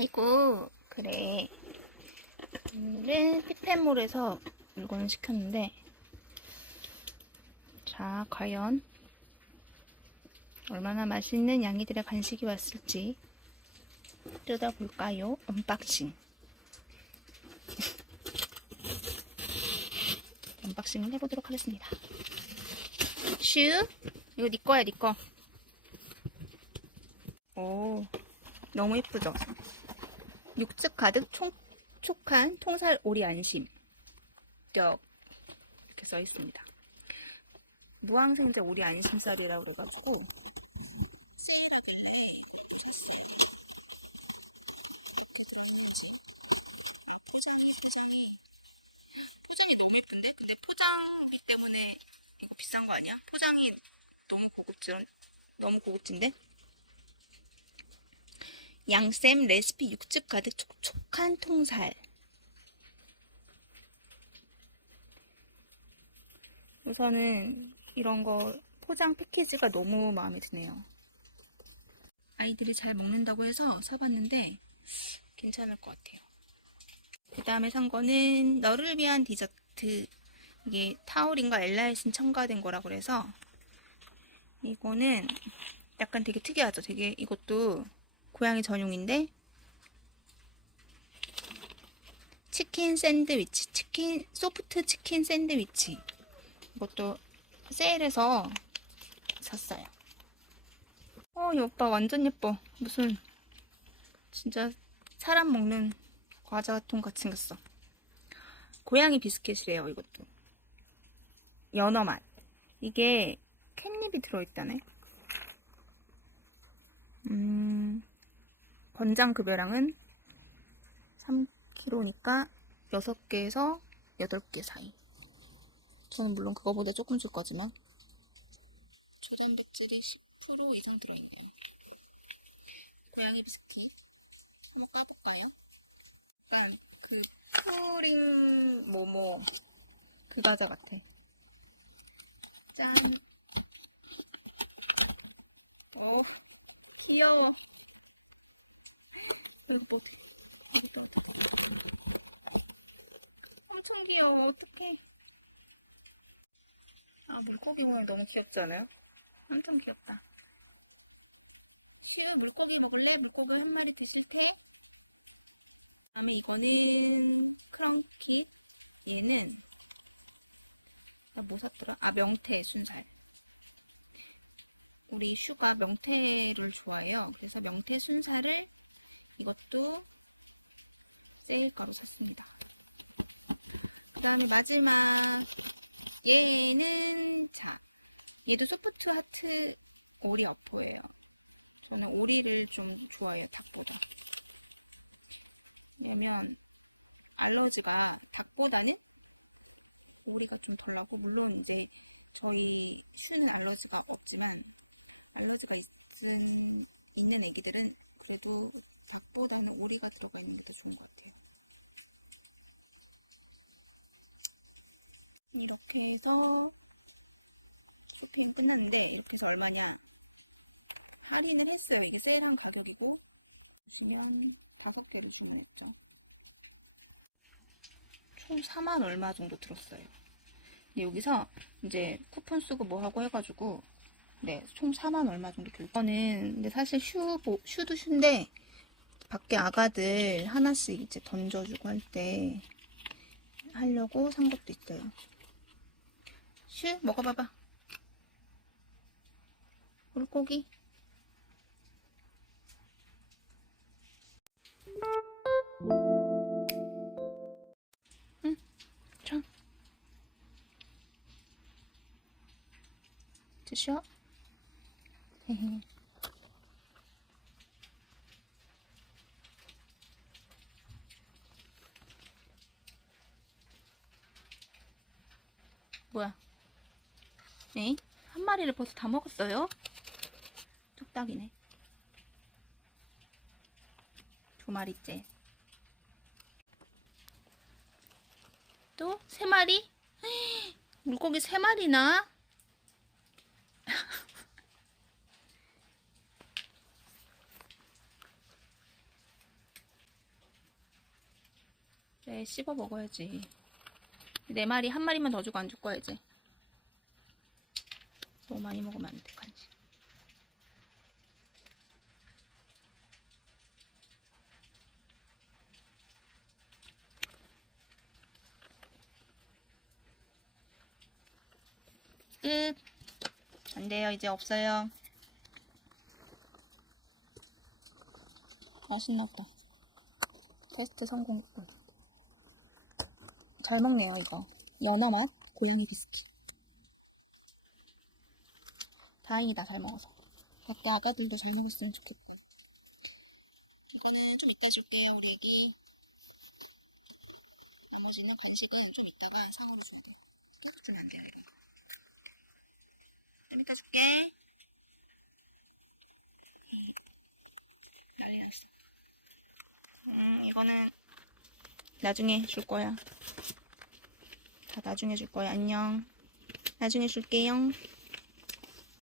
아이고 그래 오늘은 피펜몰에서 물건을 시켰는데 자 과연 얼마나 맛있는 양이들의 간식이 왔을지 뜯어볼까요? 언박싱 언박싱을 해보도록 하겠습니다 슈 이거 네 거야 네 거. 오 너무 예쁘죠? 육즙 가득 촉촉한 통살 오리 안심 떡 이렇게 써 있습니다. 무항생제 오리 안심살이라고 그래가지고 세일하길래 이것도 샀어요. 이렇게 들어있는지 아 포장이 포장이 포장이 너무 예쁜데? 근데 포장비 때문에 이거 비싼 거 아니야? 포장이 너무 고급진 너무 고급진데? 양쌤 레시피 육즙 가득 촉촉한 통살. 우선은 이런 거 포장 패키지가 너무 마음에 드네요. 아이들이 잘 먹는다고 해서 사봤는데 괜찮을 것 같아요. 그 다음에 산 거는 너를 위한 디저트. 이게 타우린과 엘라이신 첨가된 거라 그래서 이거는 약간 되게 특이하죠. 되게 이것도 고양이 전용인데 치킨 샌드위치 치킨 소프트 치킨 샌드위치. 이것도 세일해서 샀어요. 어 이 오빠 완전 예뻐. 무슨 진짜 사람 먹는 과자통 같이 생겼어. 고양이 비스켓이래요 이것도. 연어 맛. 이게 캣닙이 들어있다네 음 권장 급여량은 3kg니까 6개에서 8개 사이. 저는 물론 그거보다 조금 줄 거지만 조단백질이 10% 이상 들어있네요. 고양이 비스킷 한번 까볼까요? 약간 그 푸링 모모 그 과자 같아. 짠. 오, 귀여워. 이거 뭐 어떻게 이것도 어떻게 엄청 귀여워 어떡해 아 물고기 모양 너무 귀엽지 않아요? 엄청 귀엽다 슈 물고기 먹을래? 물고기 한 마리 드실 테? 다음에 이거는 크런킷 얘는 나 뭐 샀더라? 아 명태 순살 우리 슈가 명태를 좋아해요 그래서 명태 순살을 이것도 세일가로 샀습니다. 그 다음에 마지막 얘는 자 얘도 소프트 하트 오리 어포예요. 저는 오리를 좀 좋아해요. 닭보다. 왜냐면 알러지가 닭보다는 오리가 좀 덜 나고 물론 이제 저희 슈는 알러지가 없지만 알러지가 있은, 있는 애기들은 그래도 닭보다는 오리가 들어가 있는 게 더 좋은 것 같아요. 이렇게 해서 쇼핑 끝났는데 이렇게 해서 얼마냐 할인을 했어요. 이게 세일한 가격이고 보시면 다섯 개를 주문했죠. 총 4만 얼마 정도 들었어요. 근데 여기서 이제 쿠폰 쓰고 뭐 하고 해가지고 네, 총 4만 얼마 정도 결. 이거는 근데 사실 슈 슈도 슈인데 밖에 아가들 하나씩 이제 던져주고 할 때 하려고 산 것도 있어요. 슈 먹어봐봐. 물고기. 응, 자. 드셔. 헤헤. 뭐야? 에? 한 마리를 벌써 다 먹었어요? 뚝딱이네. 두 마리째. 또 세 마리? 물고기 세 마리나? 그래 씹어 먹어야지 네 마리 한 마리만 더 주고 안 줄 거야 이제 너무 많이 먹으면 안 돼 간식 끝. 안 돼요. 이제 없어요. 맛있나 보다. 테스트 성공했군. 잘 먹네요, 이거. 연어 맛 고양이 비스킷. 다행이다, 잘 먹어서. 밖에 아가들도 잘 먹었으면 좋겠군. 이거는 좀 이따 줄게요, 우리 애기. 나머지는 간식은 좀 이따가 상으로 줘야 돼요. 계속 주면 안 돼요, 이런 거. 좀 이따 줄게. 히. 난리 났어. 음, 이거는 나중에 줄 거야. 다 나중에 줄 거야. 안녕. 나중에 줄게요.